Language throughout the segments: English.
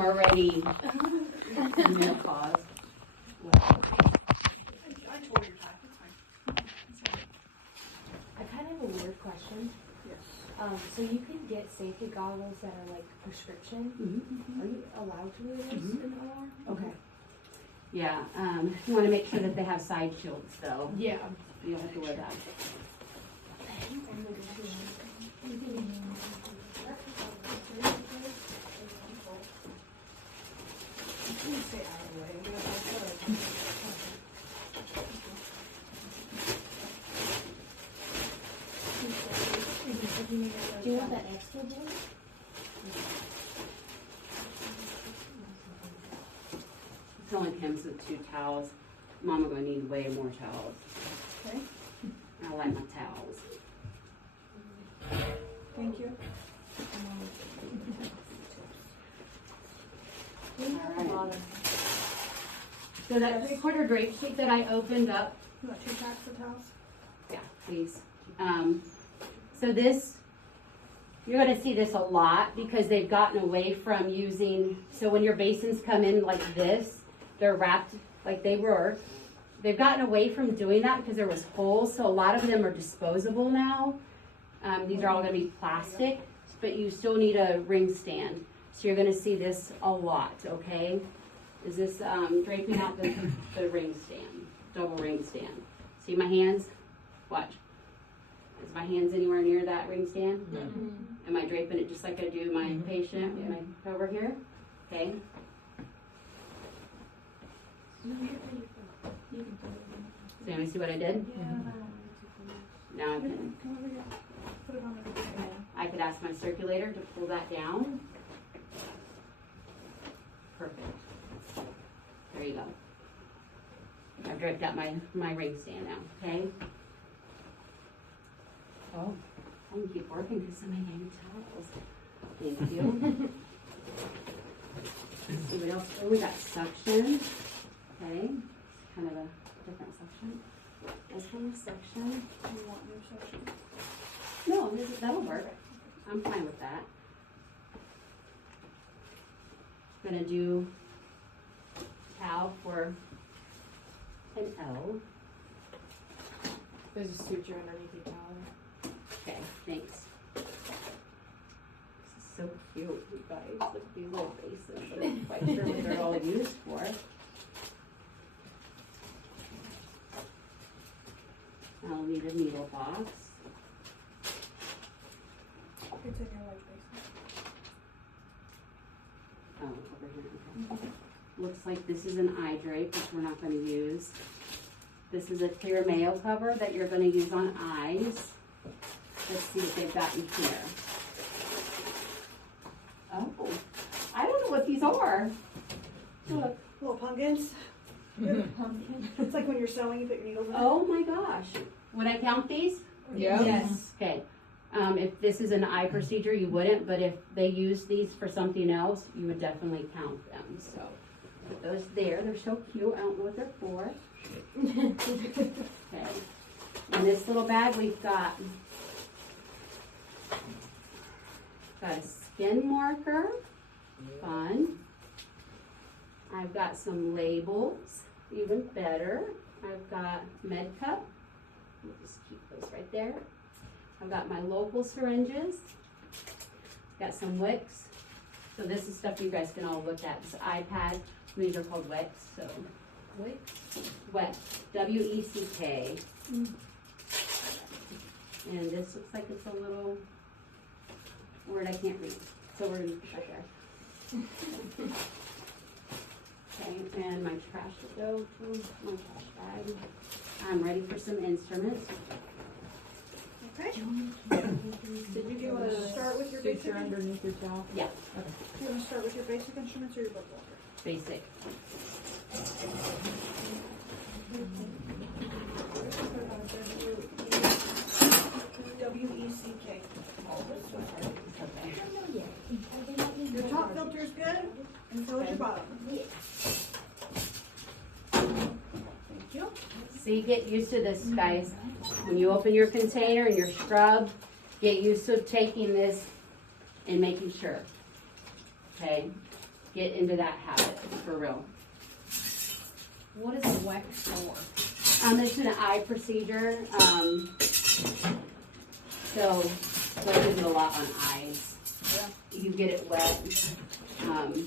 I'm already menopause. I told your time. It's fine. I kind of have a weird question. Yes. So you can get safety goggles that are like prescription. Are you allowed to wear those in OR? Okay. Yeah, you want to make sure that they have side shields though. Yeah. You don't have to wear that. Stay out of the way. Do you want that extra blue? It only comes with 2 towels. Mama gonna need way more towels. Okay. I like my towels. Thank you. Alright. So that 3/4 drape sheet that I opened up, You want 2 packs of towels? yeah, please. So this, you're gonna see this a lot because they've gotten away from using, so when your basins come in like this, they're wrapped like they were. They've gotten away from doing that because there was holes, so a lot of them are disposable now. These are all gonna be plastic, but you still need a ring stand. So you're gonna see this a lot, okay? Is this draping out the ring stand, double ring stand. See my hands? Watch. Is my hands anywhere near that ring stand? Am I draping it just like I do my patient? Am I over here? Okay. So let me see what I did? Now I can, Come over here. Put it on the I could ask my circulator to pull that down. Perfect. There you go. I've draped out my ring stand now, okay? Oh, I can keep working because somebody gave me towels. Thank you. Let's see what else. Oh, we got suction. Okay, kind of a different section. This one is suction. You want your section? No, that'll work. I'm fine with that. Gonna do towel for an L. There's a suture underneath your towel. Okay, thanks. This is so cute, you guys. Look at these little faces. I'm not quite sure what they're all used for. I'll need a needle box. It's in your white basement. Oh, over here. Okay. Looks like this is an eye drape, which we're not going to use. This is a clear mayo cover that you're going to use on eyes. Let's see what they've got in here. Oh, I don't know what these are. Look. Little pumpkins. It's like when you're sewing, you put your needles in. Oh my gosh. Would I count these? Yeah. Yes. Okay. If this is an eye procedure, you wouldn't, but if they use these for something else, you would definitely count them. So put those there. They're so cute. I don't know what they're for. Okay. In this little bag, we've got a skin marker. Fun. I've got some labels. Even better. I've got med cup. We'll just keep those right there. I've got my local syringes. Got some wicks. So this is stuff you guys can all look at. This iPad. These are called wicks. So wicks. Weck. W-E-C-K. And this looks like it's a little word I can't read. So we're gonna put that there. Okay, and my trash to go to my trash bag. I'm ready for some instruments. Okay. Did you do a start with your basic? underneath your towel? Yeah, Do you want to start with your basic instruments or your book walker? basic. W-E-C-K. Okay. Your top filter is good, and so is your bottom. Thank you. See, get used to this, guys. When you open your container and your scrub, get used to taking this and making sure. Okay? get into that habit for real. What is a wax for? It's an eye procedure. So I use it a lot on eyes. Yeah. You get it wet, and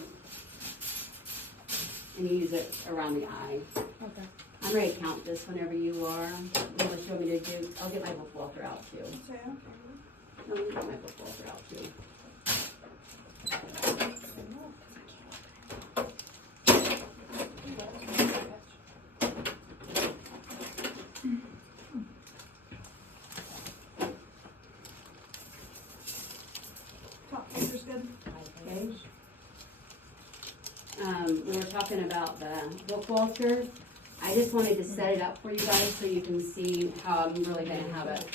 you use it around the eye. Okay. I'm ready to count this whenever you are. What do you want me to do? I'll get my book Walter out too. So, okay. I'll get my book Walter out too. Top picture's good. Okay. We were talking about the book Walter. I just wanted to set it up for you guys so you can see how I'm really gonna have it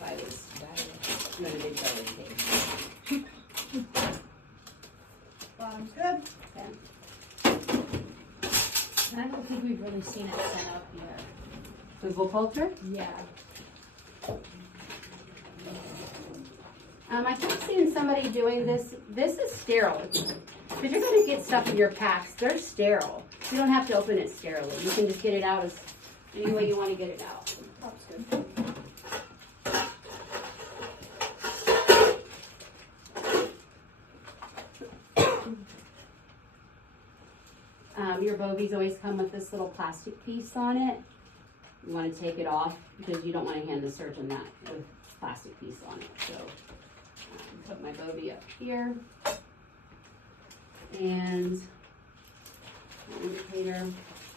by this limited belly case. Bottom's good. Okay. I don't think we've really seen it set up yet. The book Walter? Yeah. I kept seeing somebody doing this. This is sterile. Because you're gonna get stuff in your packs. They're sterile. You don't have to open it sterilely. You can just get it out as any way you want to get it out. Top's good. Your bogies always come with this little plastic piece on it. You want to take it off because you don't want to hand the surgeon that with plastic piece on it. So put my bovie up here and indicator.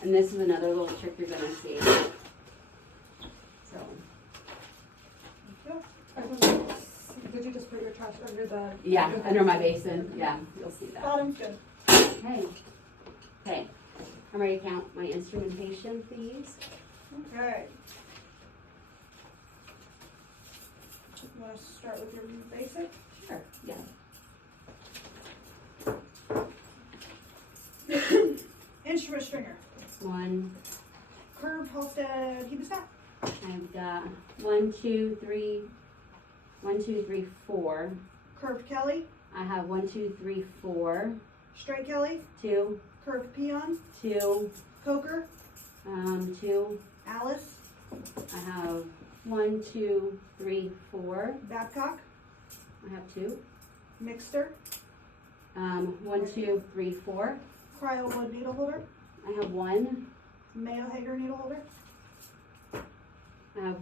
And this is another little trick you're gonna see. So Did you just put your trash under the? yeah, under my basin. Yeah, you'll see that. Bottom's good. Okay. Okay. I'm ready to count my instrumentation, please. Okay. You want to start with your basic? Sure. Yeah. Instrument stringer. 1. Curve, Halstead, hemostat. I've got 1, 2, 3. 1, 2, 3, 4. Curved Kelly. I have 1, 2, 3, 4. Straight Kelly. 2, Curved Peon. 2, Coker. 2. Alice. I have 1, 2, 3, 4. Babcock. I have 2. Mixter. 1, 2, 3, 4. Cryowood needle holder. I have 1. Mayo Hager needle holder. I have.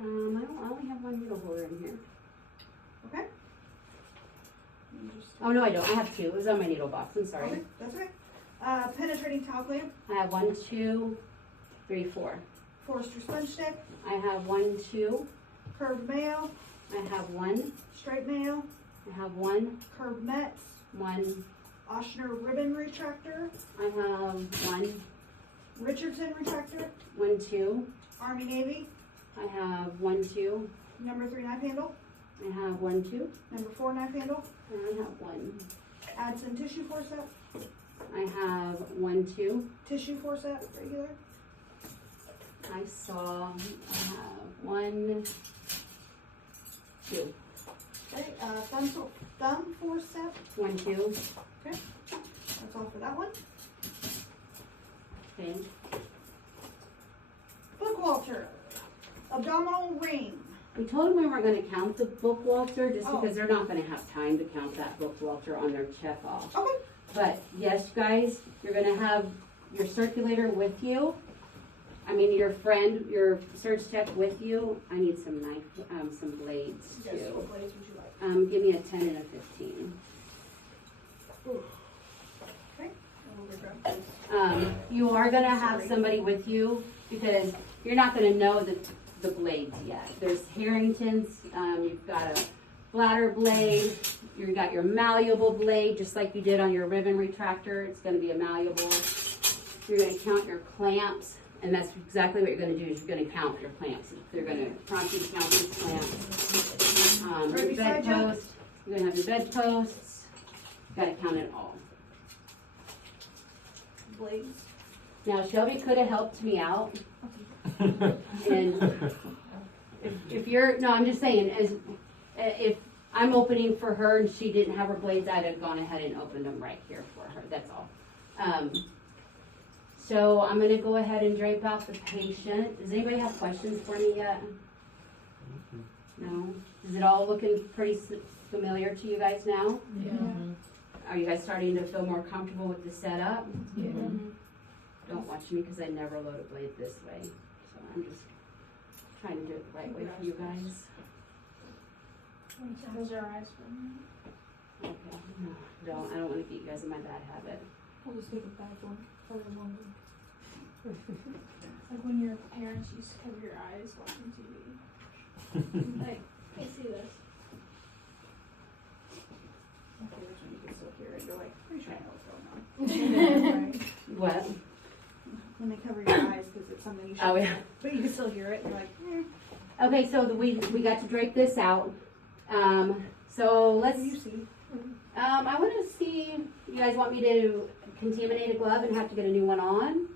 I only have 1 needle holder in here. Okay. Oh no, I don't. I have 2. It was on my needle box. I'm sorry. Okay, that's okay. Penetrating talc lamp. I have 1, 2, 3, 4. Forester sponge stick. I have 1, 2. Curved mayo. I have 1. Straight mayo. I have 1. Curved Mets. 1. Oshner ribbon retractor. I have 1. Richardson retractor. 1, 2. Army Navy. I have 1, 2. Number 3 knife handle. I have 1, 2. Number 4 knife handle. And I have 1. Adson tissue forceps. I have 1, 2. Tissue forceps, regular. I saw. I have 1, 2. Okay, thumb forceps. 1, 2. Okay, that's all for that one. Okay. Book Walter. Abdominal ring. We told them we weren't going to count the book Walter just Oh. because they're not going to have time to count that book Walter on their Checkoff. Okay. But yes, guys, you're going to have your circulator with you. I mean, your friend, your surge tech with you. I need some some blades Yes, too. what blades would you like? Give me a 10 and a 15. Ooh. Okay. And we'll grab these. You are going to have somebody with you because you're not going to know the blades yet. There's Harringtons. You've got a bladder blade. You've got your malleable blade, just like you did on your ribbon retractor. It's going to be a malleable. You're going to count your clamps, and that's exactly what you're going to do. Is you're going to count your clamps. They're going to prompt you to count these clamps. Right Your beside you. bedpost. You're going to have your bedposts. You've got to count it all. Blades. Now Shelby could have helped me out, and if you're no, I'm just saying if I'm opening for her and she didn't have her blades, I'd have gone ahead and opened them right here for her, that's all. So I'm gonna go ahead and drape out the patient. Does anybody have questions for me yet? No? Is it all looking pretty familiar to you guys now? Yeah. Are you guys starting to feel more comfortable with the setup? Yeah. Don't watch me because I never load a blade this way. So I'm just trying to do it the right way for you guys. How's your eyes been? Okay. No, I don't want to get you guys in my bad habit. I'll just make a bad one for the longer. Like when your parents used to cover your eyes watching TV. Like, I see this. Okay, there's when you can still hear it. You're like, pretty sure I know what's going on. Right? What? When they cover your eyes because it's something you should Oh, yeah. hear, but you can still hear it. You're like, Okay, so we got to drape this out. So let's. what do you see? I want to see. You guys want me to contaminate a glove and have to get a new one on?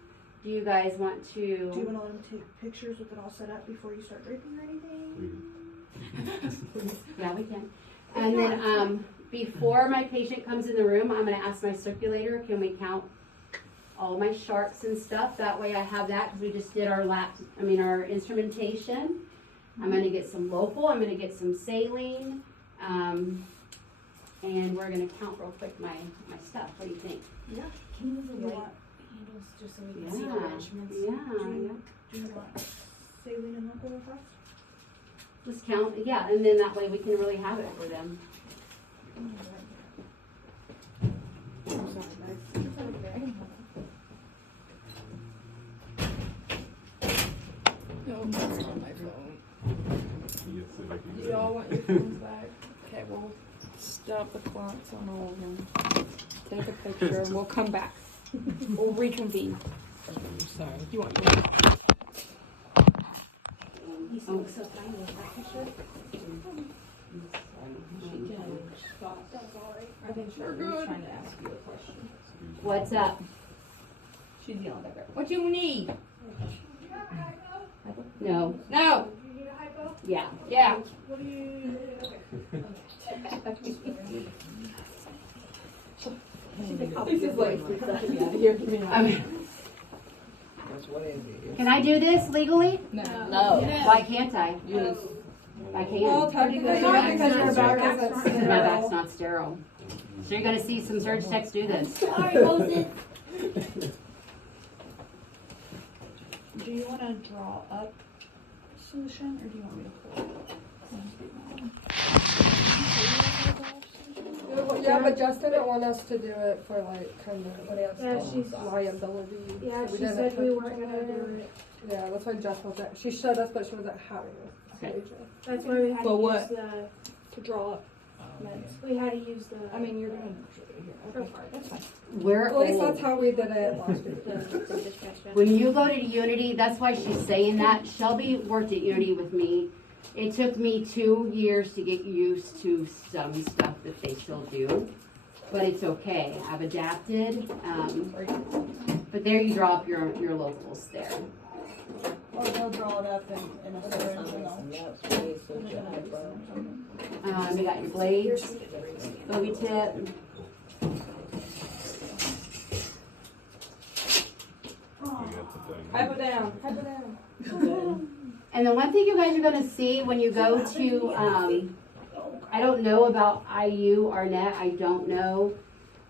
Do you guys want to? Do you want to let them take pictures with it all set up before you start draping or anything? Yeah, we can. And then before my patient comes in the room, I'm going to ask my circulator, can we count all my sharps and stuff? That way I have that because we just did our our instrumentation. I'm going to get some local. I'm going to get some saline. And we're going to count real quick my stuff. What do you think? Yeah. Can you move the You light want, handles just so we can see the instruments? Yeah. do you want saline and local first? Just count. Yeah, and then that way we can really have it for them. I'm sorry, guys. No, that's not my phone. Do y'all want your phones back? Okay, we'll stop the clocks on all of them. Take a picture and we'll come back. We'll reconvene. Sorry. You want your You still look so tiny with that picture. I think she's trying to ask you a question. What's up? She's yelling at her. What you need? No. No! You need a hypo? Yeah. Yeah. What do you, This is like, Can I do this legally? no. Why can't I? I Well, can. technically, Because your your back back isn't is My back's sterile. not sterile. So you're gonna see some surge techs do this. do you want to draw up solution or do you want me to pour it? Yeah, but Jess didn't want us to do it for like kind of Yeah, she's- liability. Yeah, so she didn't said we touch weren't gonna do it. Yeah, that's why Jess wasn't. She showed us, but she wasn't having us. Okay. That's why we had For to what? use the, to draw up meds. We had to use the. I mean, you're doing it here. Go Okay, for it. that's fine. We're At least old. that's how we did it last week. the dispatch. When you go to Unity, that's why she's saying that. Shelby worked at Unity with me. It took me 2 years to get used to some stuff that they still do, but it's okay. I've adapted. But there you draw up your locals there. Or they'll draw it up in a syringe and all. You got your blades, bogey tip. Pipe it down. Type it down. And the one thing you guys are gonna see when you go to, I don't know about IU or NET, I don't know.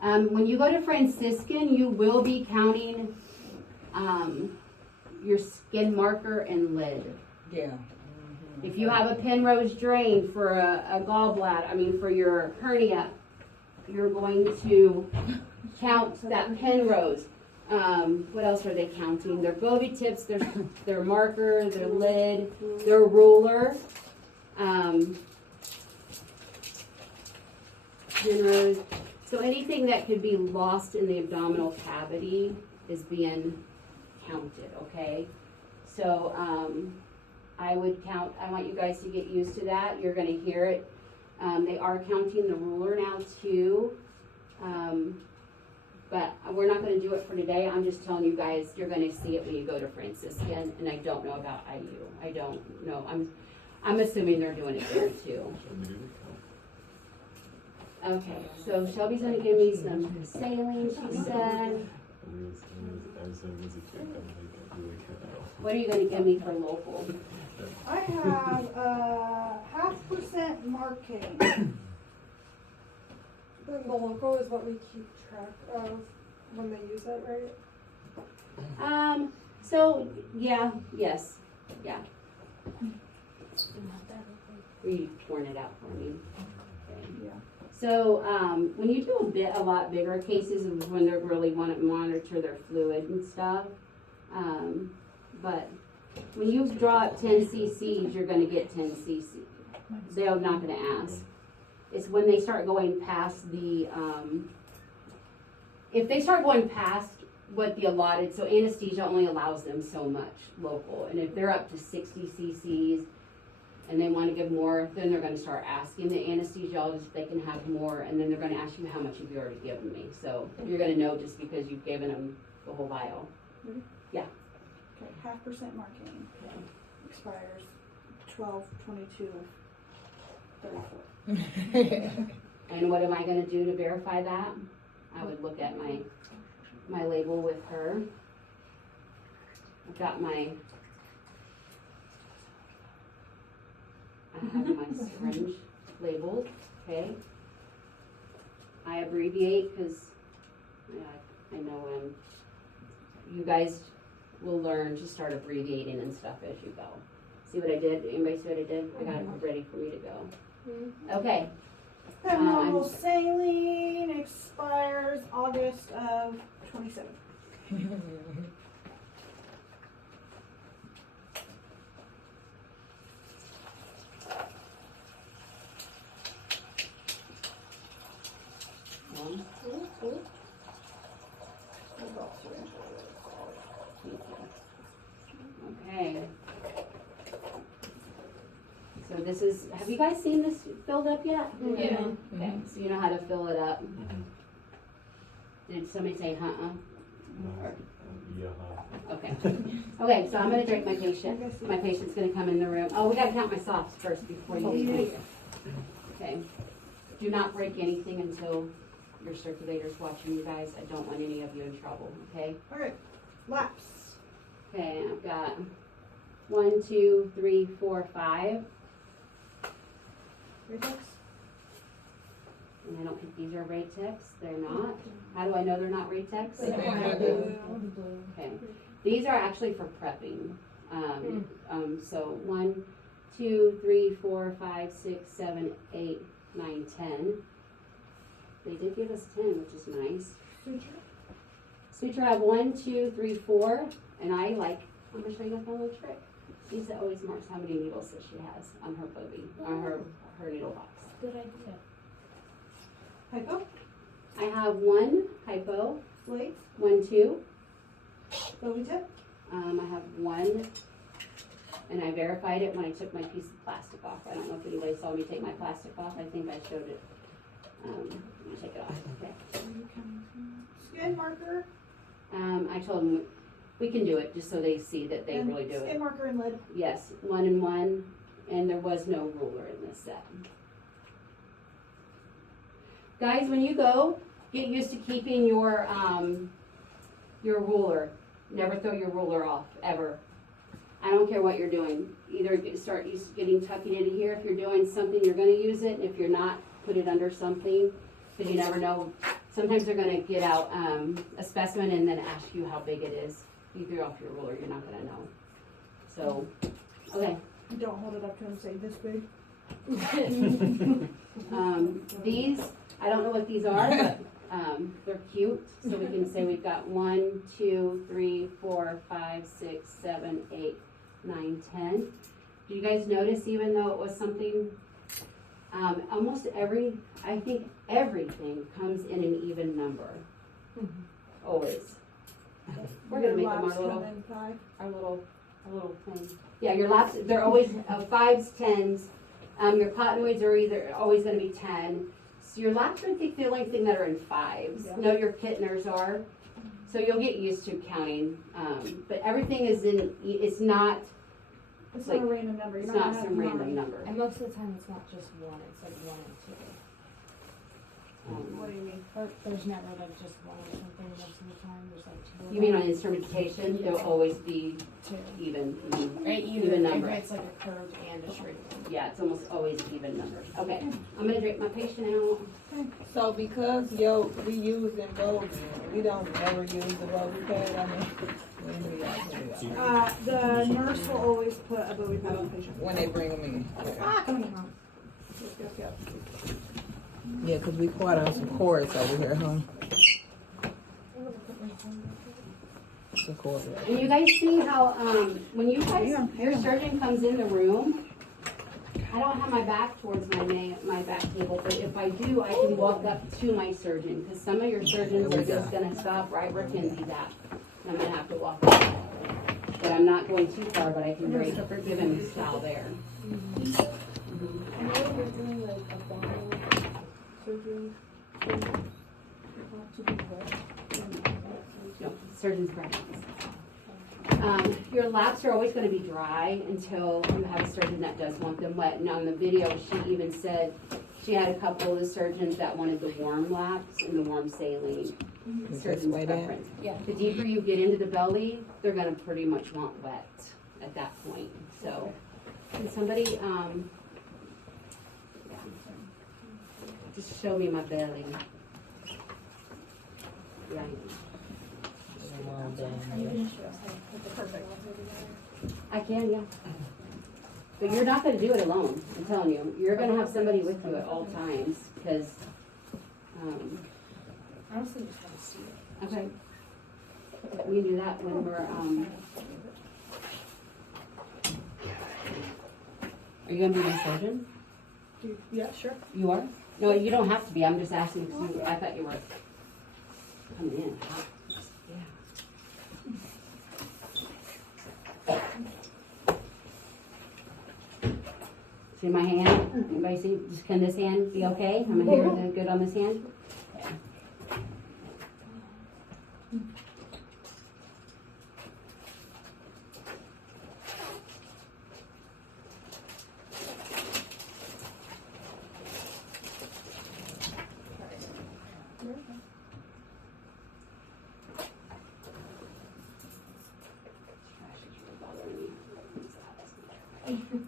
When you go to Franciscan, you will be counting your skin marker and lid. Yeah. If you have a Penrose drain for a gallbladder, for your hernia, you're going to count that Penrose. What else are they counting? Their bogey tips, their marker, their lid, their ruler. Penrose. So anything that could be lost in the abdominal cavity is being counted, okay? So I want you guys to get used to that. You're gonna hear it. They are counting the ruler now too. But we're not gonna do it for today. I'm just telling you guys, you're gonna see it when you go to Franciscan, and I don't know about IU. I don't know. I'm assuming they're doing it there too. Okay, so Shelby's gonna give me some saline, she said. What are you gonna give me for local? I have 0.5% marketing. The local is what we keep track of when they use it, right? So, yeah, yes, yeah. You torn it out for me. Okay. Yeah. So, when you do a lot bigger cases is when they really want to monitor their fluid and stuff. But when you draw up 10 cc's, you're going to get 10 cc. They're not going to ask. It's when they start going past the, if they start going past what the allotted, so anesthesia only allows them so much local. And if they're up to 60 cc's and they want to give more, then they're going to start asking the anesthesiologist if they can have more, and then they're going to ask you how much have you already given me. So you're going to know just because you've given them the whole vial. Ready? Yeah. Okay, 0.5% marketing. Expires 12/22/34. And what am I going to do to verify that? I would look at my label with her. I've got I have my syringe labeled, okay? I abbreviate because I know you guys will learn to start abbreviating and stuff as you go. See what I did? Anybody see what I did? I got it ready for me to go. Okay. Abnormal saline expires August of 27. Okay. So this is, have you guys seen this filled up yet? Yeah. Okay, so you know how to fill it up. Did somebody say Okay. Okay, so I'm gonna drink my patient. My patient's gonna come in the room. Oh, we gotta count my socks first before you leave. Okay. Do not break anything until your circulator's watching you guys. I don't want any of you in trouble, okay? Alright, laps. Okay, I've got 1, 2, 3, 4, 5. Reflex. And I don't think these are Raytex. They're not. How do I know they're not Raytex? Okay. These are actually for prepping. So 1, 2, 3, 4, 5, 6, 7, 8, 9, 10. They did give us 10, which is nice. Suture I have 1, 2, 3, 4, and I'm gonna show you guys my little trick. Lisa always marks how many needles that she has on her booby, on her needle box. Good idea. Hypo. I have 1 hypo, Slate. 1, 2. Bovie tip. I have 1, and I verified it when I took my piece of plastic off. I don't know if anybody saw me take my plastic off. I think I showed it. Let me take it off. Okay. Skin marker. I told them we can do it just so they see that they and really do skin it. marker and lid. Yes, 1 and 1, and there was no ruler in this set. Guys, when you go, get used to keeping your ruler. Never throw your ruler off, ever. I don't care what you're doing. Either start getting tucking into here. If you're doing something, you're going to use it. And if you're not, put it under something, because you never know. Sometimes they're going to get out a specimen and then ask you how big it is. If you threw off your ruler, you're not going to know. So, okay. Don't hold it up to him. Say this big. These, I don't know what these are, but they're cute. So we can say we've got 1, 2, 3, 4, 5, 6, 7, 8, 9, 10. Do you guys notice, even though it was something, almost I think everything comes in an even number. Always. We're gonna make them our little thing. Yeah, your laps, they're always 5s, 10s. Your cottonwoods are either always gonna be 10. So your laps are the only thing that are in 5s. Yeah. No, your Kittners are. So you'll get used to counting. But everything is it's not It's like, not a random number. it's You're not gonna some have random 9. number. And most of the time it's not just 1, it's like 1 and do you mean? There's never like just one or something most of the time. There's like two. You mean on instrumentation, there'll always be two? even Right, even number. If it's like a curved and a straight one. Yeah, it's almost always even numbers. Okay, I'm gonna drape my patient out. So because we use in Bowden, we don't ever use the Bowden pad. I mean, when do y'all do that? The nurse will always put a Bowie pad on the patient. When they bring them in. Okay. Come here, Mom. Yep. Yeah, because we caught on some cords over here, huh? The cords. And you guys see how, when you guys, your surgeon comes in the room, I don't have my back towards my back table, but if I do, I can walk up to my surgeon, because some of your surgeons are just gonna stop right where Kenzie's at. And I'm gonna have to walk up. But I'm not going too far, but I can give him a style there. I know you're doing like abdominal surgery. No, surgeon's preference. Your laps are always going to be dry until you have a surgeon that does want them wet. And on the video, she even said she had a couple of the surgeons that wanted the warm laps and the warm saline. Surgeon's preference. Yeah. The deeper you get into the belly, they're going to pretty much want wet at that point. So, can somebody just show me my belly? Yeah. I can, yeah. But you're not gonna do it alone, I'm telling you. You're gonna have somebody with you at all times, because, Honestly, just want to see it. okay. We can do that when we're, are you gonna be my surgeon? Yeah, sure. You are? No, you don't have to be, I'm just asking, because I thought you were coming in. See my hand? Anybody see? Just can this hand be okay? Am I here good on this hand? Okay.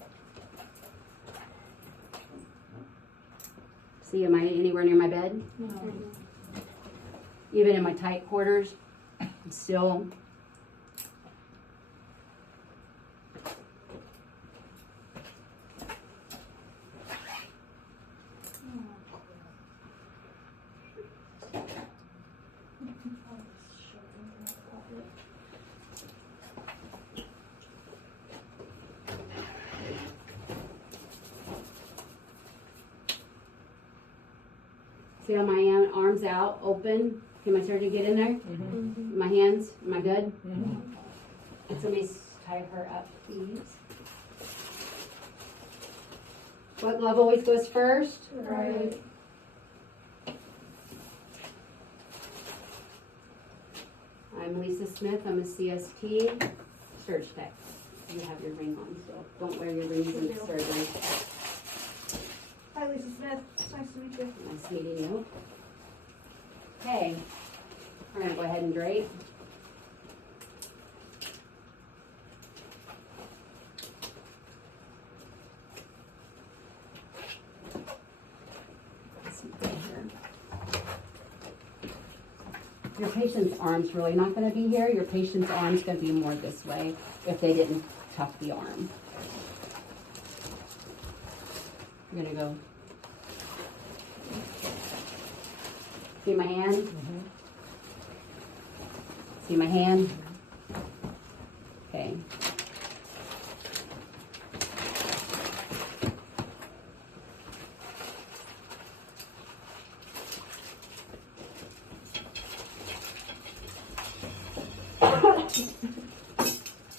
See, am I anywhere near my bed? No. Even in my tight quarters, I'm still. See how my arms out, open? Can my surgeon get in there? Mm-hmm. My hands, am I good? Mm-hmm. Can somebody tie her up, please? What glove always goes first? Right. I'm Lisa Smith, I'm a CST surge tech. You have your ring on, so don't wear your rings in surgery. Hi, Lisa Smith. It's nice to meet you. Nice meeting you. Okay, we're gonna go ahead and drape. Your patient's arm's really not gonna be here. Your patient's arm's gonna be more this way if they didn't tuck the arm. You're gonna go. See my hand? Mm-hmm. See my hand? Okay.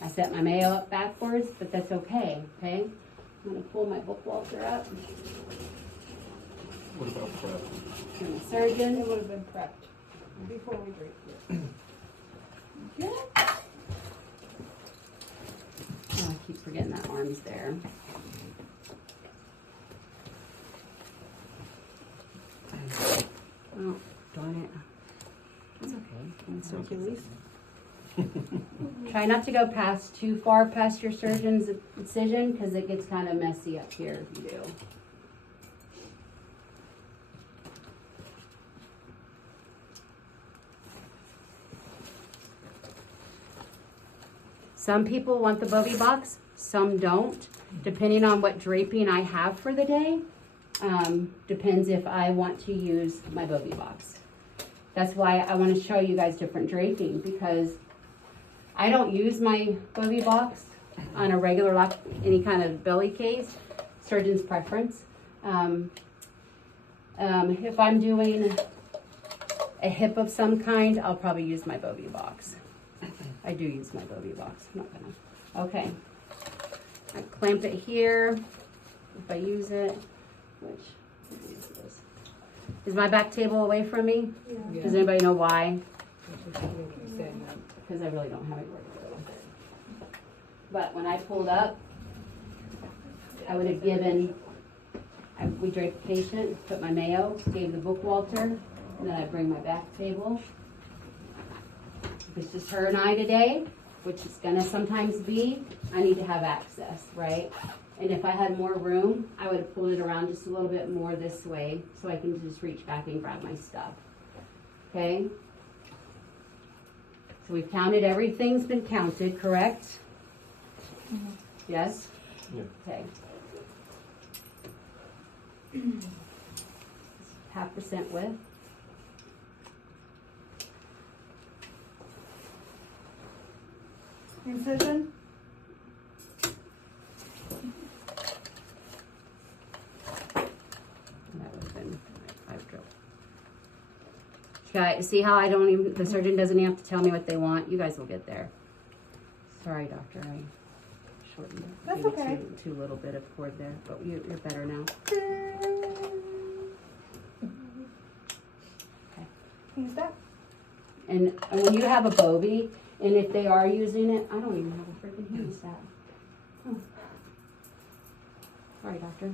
I set my mayo up backwards, but that's okay, okay? I'm gonna pull my book Walter up. What about prep? I'm a surgeon. It would have been prepped before we draped it. Oh, I keep forgetting that arm's there. Oh, darn it. It's okay. It's Hercules. Try not to go too far past your surgeon's incision because it gets kind of messy up here if you do. Some people want the Bovie box, some don't, depending on what draping I have for the day. Depends if I want to use my Bovie box. That's why I want to show you guys different draping, because I don't use my Bovie box on a regular any kind of belly case, surgeon's preference. If I'm doing a hip of some kind, I'll probably use my Bovie box. I do use my Bovie box. I'm not gonna. Okay. I clamp it here. If I use it, is my back table away from me? Yeah. Does anybody know why? Because I really don't have anywhere to go with it. But when I pulled up, I would have given. We draped the patient, put my Mayo, gave the book Walter, and then I bring my back table. If it's just her and I today, which it's gonna sometimes be, I need to have access, right? And if I had more room, I would have pulled it around just a little bit more this way so I can just reach back and grab my stuff. Okay? So we've counted, everything's been counted, correct? Mm-hmm. Yes? Yeah. Okay. 0.5% width. Incision? That would have been 5 drill. Okay, see how I don't even, the surgeon doesn't even have to tell me what they want. You guys will get there. Sorry, doctor, I shortened it. That's Maybe okay. Too little bit of cord there, but you're better now. Use that? And when you have a Bovie, and if they are using it, I don't even have a freaking hemostat. Oh. Sorry, doctor.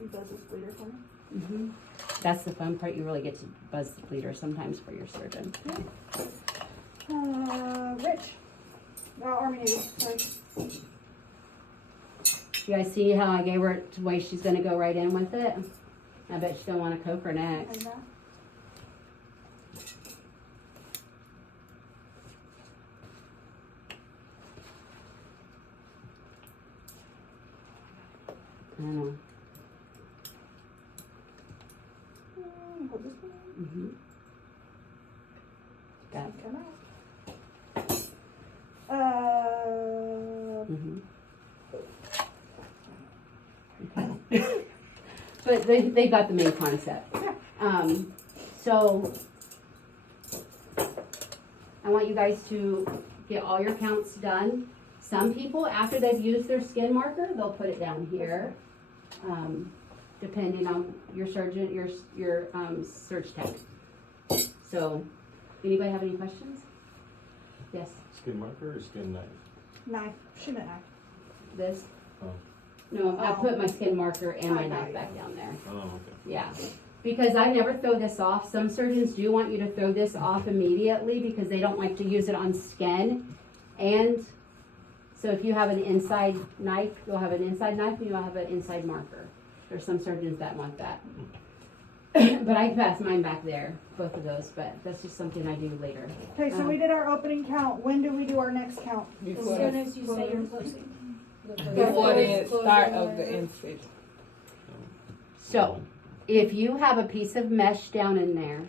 You buzz this bleeder for me? Mm-hmm. That's the fun part. You really get to buzz the bleeder sometimes for your surgeon. Rich. Army Navy, sorry. You guys see how I gave her the way she's going to go right in with it? I bet she's going to want to coke her next. And that. I don't know. Hold this one. Mm-hmm. Got it. Come out. Mm-hmm. Okay. But they got the main concept. So I want you guys to get all your counts done. Some people, after they've used their skin marker, they'll put it down here, depending on your surgeon, your surge tech. So, anybody have any questions? Yes. Skin marker or skin knife? Knife. She meant knife. This? Oh. No, I Oh. put my skin marker and my I got knife you. back down there. Oh, okay. Yeah, because I never throw this off. Some surgeons do want you to throw this off immediately because they don't like to use it on skin. And so if you have an inside knife, you'll have an inside knife and you'll have an inside marker. There's some surgeons that want that. But I pass mine back there, both of those, but that's just something I do later. Okay, so we did our opening count. When do we do our next count? As Before soon the, as you say you're closing. before the start of the incision. So, if you have a piece of mesh down in there,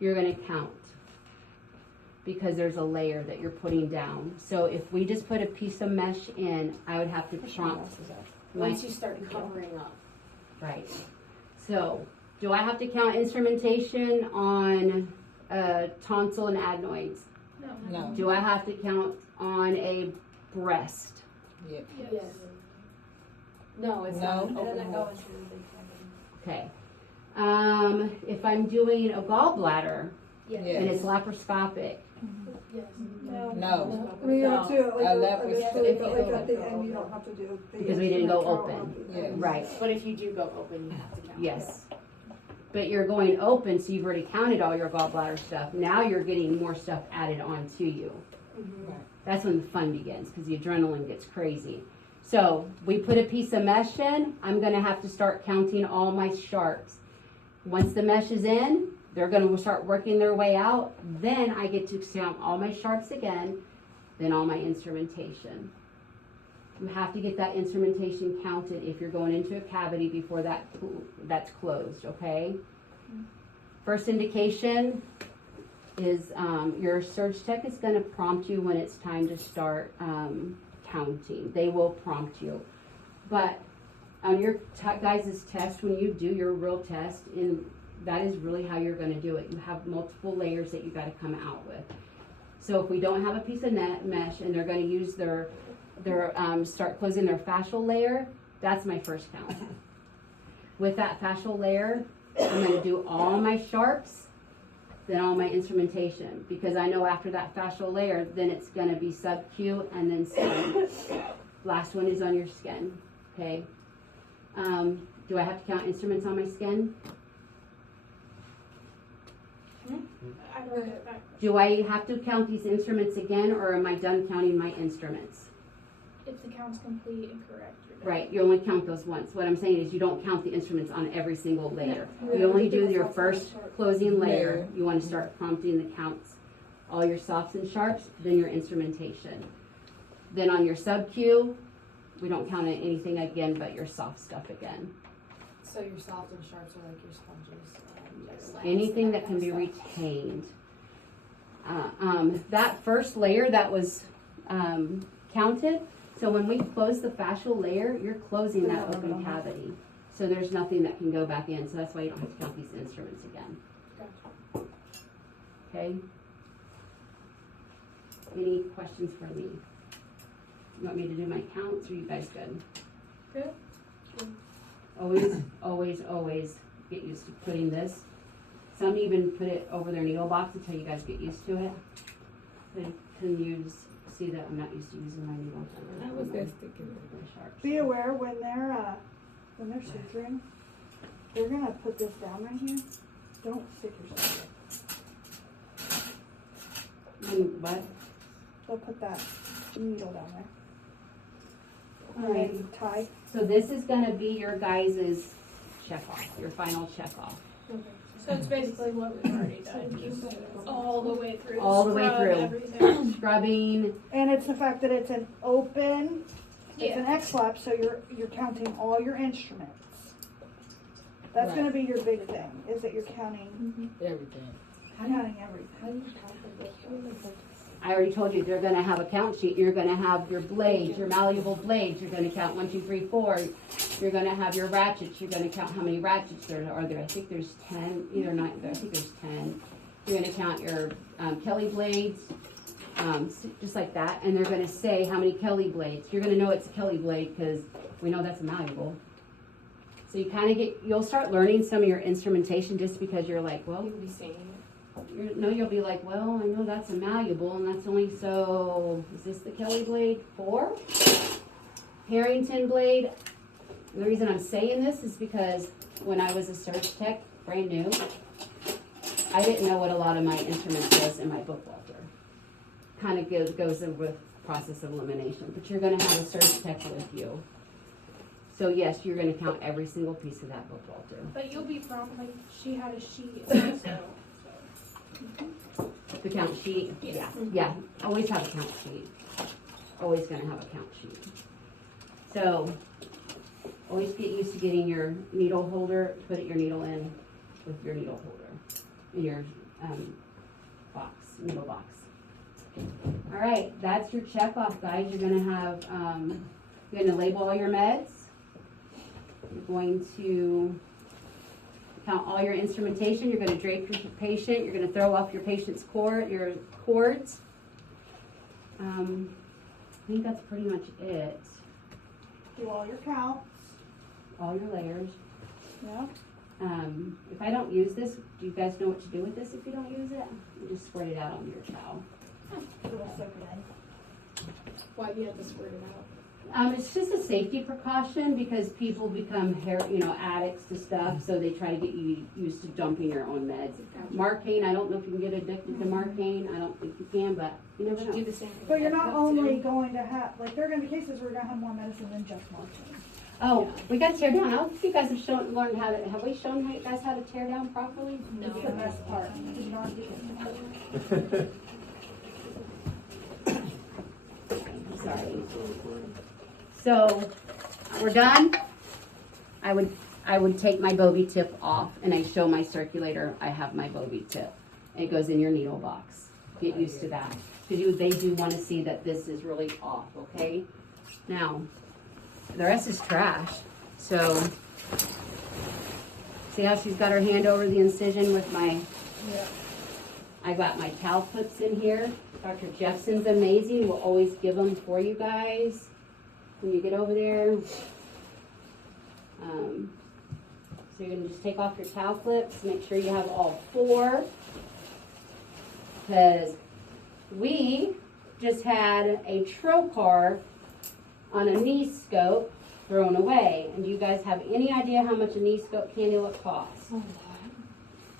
you're gonna count. Because there's a layer that you're putting down. So if we just put a piece of mesh in, I would have to trump. Once you start covering up. Right. So, do I have to count instrumentation on tonsil and adenoids? No. Do I have to count on a breast? Yep. Yes. No, it's No. not. It Open hole. Okay. If I'm doing a gallbladder, Yes. Yeah. and it's laparoscopic. Yes. No. I mean, you have to, like, I left with- initially, but like at the end, you don't have to do the Because we didn't go instrument count open. on the end. Right, But if you do go open, you have to count. yes. But you're going open, so you've already counted all your gallbladder stuff. Now you're getting more stuff added on to you. Mhm. That's when the fun begins, because the adrenaline gets crazy. So we put a piece of mesh in. I'm going to have to start counting all my sharps. Once the mesh is in, they're going to start working their way out. Then I get to count all my sharps again, then all my instrumentation. You have to get that instrumentation counted if you're going into a cavity before that's closed, okay? First indication is your surge tech is going to prompt you when it's time to start counting. They will prompt you. But on your guys' test, when you do your real test, that is really how you're going to do it. You have multiple layers that you got to come out with. So if we don't have a piece of mesh and they're going to use their start closing their fascial layer, that's my first count. With that fascial layer, I'm going to do all my sharps, then all my instrumentation, because I know after that fascial layer, then it's going to be sub-Q and then skin. Last one is on your skin, okay? Do I have to count instruments on my skin? I don't get that. Do I have to count these instruments again, or am I done counting my instruments? If the count's complete and correct, you're done. Right, you only count those once. What I'm saying is you don't count the instruments on every single layer. Yeah, You only you do do your the first soft and closing layer. Layer. You want to start prompting the counts. All your softs and sharps, then your instrumentation. Then on your sub-Q, we don't count anything again but your soft stuff again. So your soft and sharps are like your sponges and your slants Anything and that can be kind of stuff. retained. That first layer that was counted, so when we close the fascial layer, you're closing that open cavity. So there's nothing that can go back in, so that's why you don't have to count these instruments again. Gotcha. Okay? Any questions for me? You want me to do my counts, or you guys good? Good. Always get used to putting this. Some even put it over their needle box until you guys get used to it. Can you see that I'm not used to using my needle? I was there sticking My sharps. Be aware when they're suturing, they're gonna put this down right here. Don't stick yourself. What? They'll put that needle down there. All right. And then tie. So this is gonna be your guys' check-off, your final check-off. So it's basically what we've already done, just all the way through. All the way scrub, through. Everything. Scrubbing, And it's the fact that it's an open, it's an Yeah. X-flap, so you're counting all your instruments. That's Right. gonna be your big thing, is that you're counting everything. everything. I already told you, they're gonna have a count sheet, you're gonna have your blades, your malleable blades, you're gonna count 1, 2, 3, 4. You're gonna have your ratchets, you're gonna count how many ratchets there are there. I think there's 10, either not, I think there's 10. You're gonna count your Kelly blades, just like that, and they're gonna say how many Kelly blades. You're gonna know it's a Kelly blade, because we know that's a malleable. So you kinda you'll start learning some of your instrumentation just because you're like, well, You'll be saying you'll be like, well, I know that's a malleable, and that's only so, is this the Kelly blade 4? Harrington blade. And the reason I'm saying this is because when I was a surge tech, brand new, I didn't know what a lot of my instruments was in my book Walter. Kind of goes in with process of elimination, but you're going to have a surge tech with you. So yes, you're going to count every single piece of that book Walter. But you'll be from, like, she had a sheet also. The count sheet, yeah, always have a count sheet. Always gonna have a count sheet. So, always get used to getting your needle holder, put your needle in with your needle holder, in your needle box. All right, that's your check-off, guys. You're gonna have, you're gonna label all your meds. You're going to count all your instrumentation. You're going to drape your patient. You're going to throw off your patient's your cords. I think that's pretty much it. Do all your counts. All your layers. Yeah. If I don't use this, do you guys know what to do with this if you don't use it? You just squirt it out onto your towel. Why do you have to squirt it out? It's just a safety precaution because people become addicts to stuff, so they try to get you used to dumping your own meds. Marcaine, I don't know if you can get addicted to Marcaine. I don't think you can, but you never know. Do the same thing. But you're with not that only too. going to have, like, there are gonna be cases where you're gonna have more medicine than just morphine. Oh, we got to tear down. I don't think you guys learned how to. Have we shown you guys how to tear down properly? No. It's the best part. You don't have to get Sorry. So we're done. I would take my Bovie tip off and I show my circulator. I have my Bovie tip. It goes in your needle box. Get used to that because they do want to see that this is really off. Okay. Now the rest is trash. So see how she's got her hand over the incision with my. Yeah. I got my towel clips in here. Dr. Jeffson's amazing. We'll always give them for you guys when you get over there. So you're going to just take off your towel clips. Make sure you have all 4. Because we just had a trocar on a knee scope thrown away. And do you guys have any idea how much a knee scope cannula costs?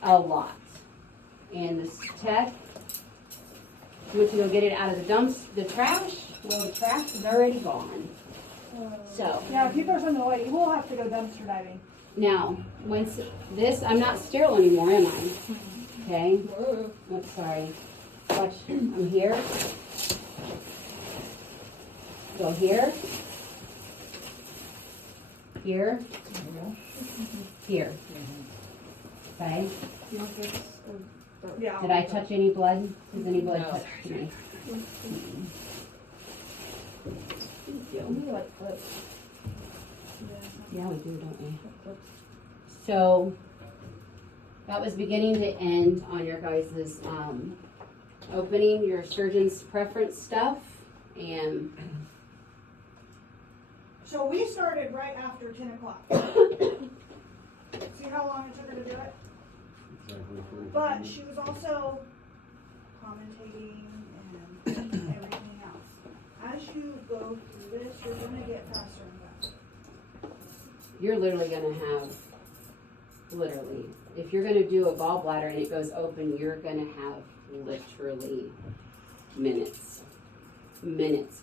A lot. And this tech went to go get it out of the trash. Well, the trash is already gone. So Yeah, if you throw something away, you will have to go dumpster diving. now, once this, I'm not sterile anymore, am I? Okay. Oops, sorry. Watch. I'm here. Go here. Here. Here. Okay. Yeah. Did I touch any blood? Does any blood touch me? We like clips. Yeah, we do, don't we? So that was beginning to end on your guys' opening, your surgeon's preference stuff, and So we started right after 10 o'clock. See how long it took her to do it? But she was also commentating and everything else. As you go through this, you're gonna get faster and faster. you're literally gonna have, if you're gonna do a gallbladder and it goes open, you're gonna have literally minutes,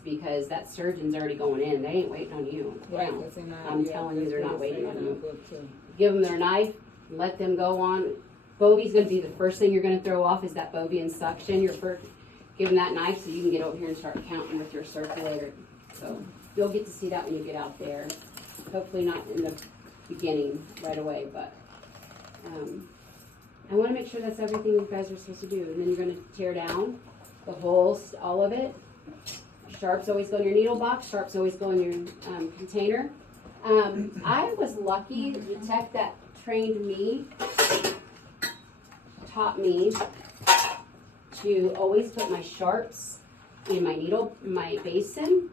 because that surgeon's already going in. They ain't waiting on you. Right. Now, that's in that- I'm yeah, telling you, that's they're what not it's waiting saying on in you. that book, too. Give them their knife, let them go on. Bovie's gonna be the first thing you're gonna throw off is that Bovie and suction. Give them that knife so you can get over here and start counting with your circulator. So you'll get to see that when you get out there. Hopefully not in the beginning right away, but I want to make sure that's everything you guys are supposed to do. And then you're going to tear down the holes, all of it. Sharps always go in your needle box. Sharps always go in your container. I was lucky. The tech that trained me taught me to always put my sharps in my basin.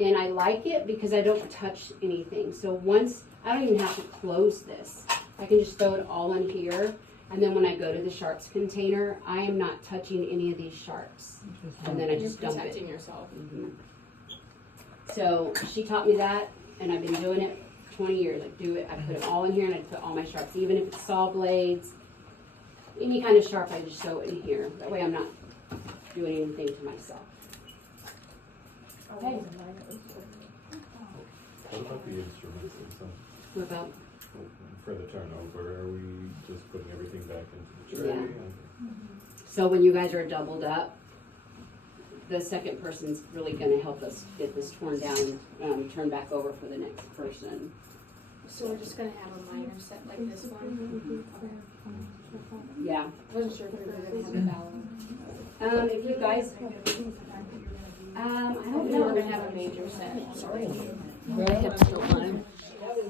And I like it because I don't touch anything. So once, I don't even have to close this. I can just throw it all in here. And then when I go to the sharps container, I am not touching any of these sharps. And then I You're just dump it. protecting yourself. Mhm. So she taught me that, and I've been doing it 20 years. I do it, I put it all in here, and I put all my sharps, even if it's saw blades, any kind of sharp, I just throw it in here. That way I'm not doing anything to myself. Okay. What about the instruments themselves? What about? For the turnover, are we just putting everything back into the tray? Yeah. So when you guys are doubled up, the second person's really going to help us get this torn down, turned back over for the next person. So we're just gonna have a minor set like this one? Yeah. I wasn't sure if we were gonna have a ballot. If you guys, I don't We know. were gonna have a major set. Really have to go on.